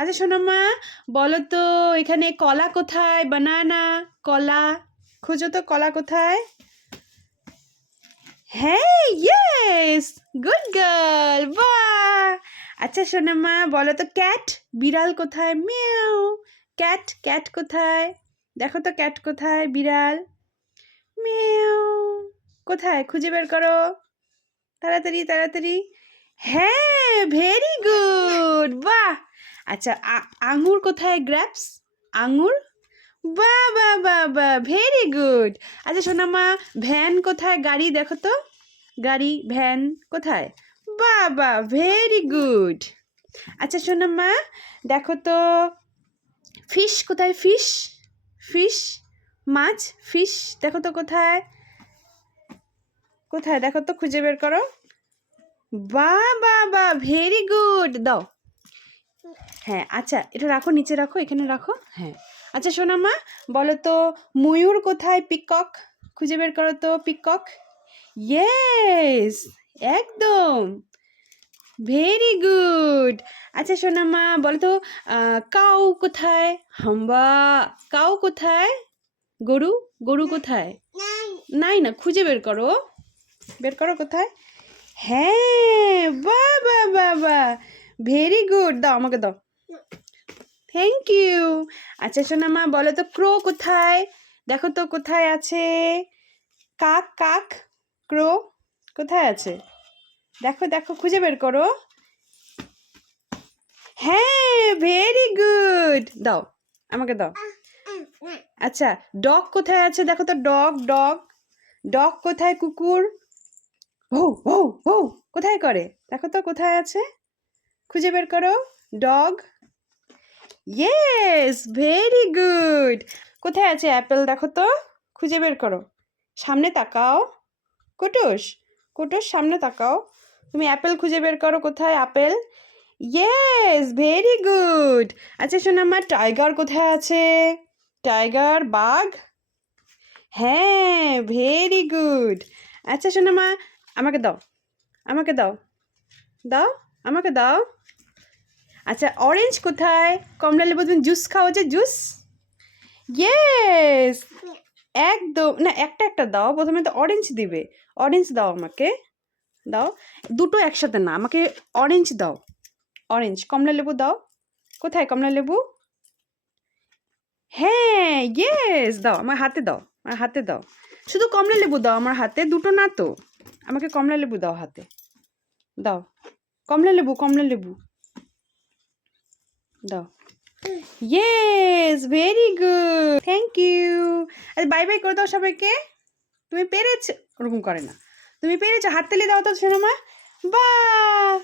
আচ্ছা শোনো মা, বলো তো এখানে কলা কোথায়? বানানা, কলা। খুঁজো তো কলা কোথায়। হ্যাঁ, ইয়েস, গুড গার্ল, বাহ। আচ্ছা শোনো মা, বলো তো ক্যাট, বিড়াল কোথায়? মিয়াও। ক্যাট, ক্যাট কোথায়? দেখো তো ক্যাট কোথায়, বিড়াল। মিয়াও। কোথায়? খুঁজে বের করো, তাড়াতাড়ি তাড়াতাড়ি। হ্যাঁ, ভেরি গুড, বাহ। আচ্ছা আঙুর কোথায়? গ্র্যাপস, আঙুর। বাহ বাহ বাহ বাহ, ভেরি গুড। আচ্ছা সোনামা, ভ্যান কোথায়? গাড়ি, দেখো তো গাড়ি, ভ্যান কোথায়? বাহ বাহ, ভেরি গুড। আচ্ছা সোনামা, দেখো তো ফিশ কোথায়? ফিশ, ফিশ, মাছ, ফিশ, দেখো তো কোথায়? কোথায় দেখো তো, খুঁজে বের করো। বাহ বাহ বাহ, ভেরি গুড, দাও। হ্যাঁ আচ্ছা, এটা রাখো, নিচে রাখো, এখানে রাখো। হ্যাঁ আচ্ছা সোনামা, বলো তো ময়ূর কোথায়? পিকক, খুঁজে বের করো তো, পিকক। ইয়েস, একদম, ভেরি গুড। আচ্ছা সোনামা, বলো তো কাউ কোথায়? হাম্বা, কাউ কোথায়? গরু, গরু কোথায়? নাই না, খুঁজে বের করো, বের করো কোথায়। হ্যাঁ, বাহ বাহ বাহ বাহ, ভেরি গুড, দাও আমাকে দাও। Thank you. আচ্ছা সোনামা, বলো তো ক্রো কোথায়? দেখো তো কোথায় আছে? কাক, কাক, ক্রো কোথায় আছে? দেখো দেখো, খুঁজে বের করো। হ্যাঁ, ভেরি গুড, দাও আমাকে দাও। আচ্ছা ডগ কোথায় আছে? দেখো তো, ডগ, ডগ, ডগ কোথায়? কুকুর। ও ও ও, কোথায় করে? দেখো তো কোথায় আছে, খুঁজে বের করো। ডগ। Yes, very good. কোথায় আছে? অ্যাপেল, দেখো তো, খুঁজে বের করো। সামনে তাকাও, কুটুস, কুটুস সামনে তাকাও। তুমি অ্যাপেল খুঁজে বের করো, কোথায় আপেল? Yes, very good. আচ্ছা শোনো আমার, টাইগার কোথায় আছে? টাইগার, বাঘ। হ্যাঁ, ভেরি গুড। আচ্ছা শোনো মা, আমাকে দাও, আমাকে দাও, দাও আমাকে দাও। আচ্ছা অরেঞ্জ কোথায়? কমলা লেবু, তুমি জুস খাও যে, জুস। ইয়েস, একদম না, একটা একটা দাও, প্রথমে তো অরেঞ্জ দিবে। অরেঞ্জ দাও আমাকে, দাও। দুটো একসাথে না, আমাকে অরেঞ্জ দাও, অরেঞ্জ। কমলা লেবু দাও, কোথায় কমলা লেবু? হ্যাঁ, ইয়েস, দাও আমার হাতে, দাও আমার হাতে দাও। শুধু কমলা লেবু দাও আমার হাতে, দুটো না তো। আমাকে কমলা লেবু দাও হাতে, দাও। কমলা লেবু, কমলা লেবু দাও। Yes, very good, thank you. আচ্ছা বাই বাই করে দাও সবাইকে। তুমি পেরেছো, ওরকম করে না, তুমি পেরেছো, হাততালি দাও তো সোনামা। বাহ।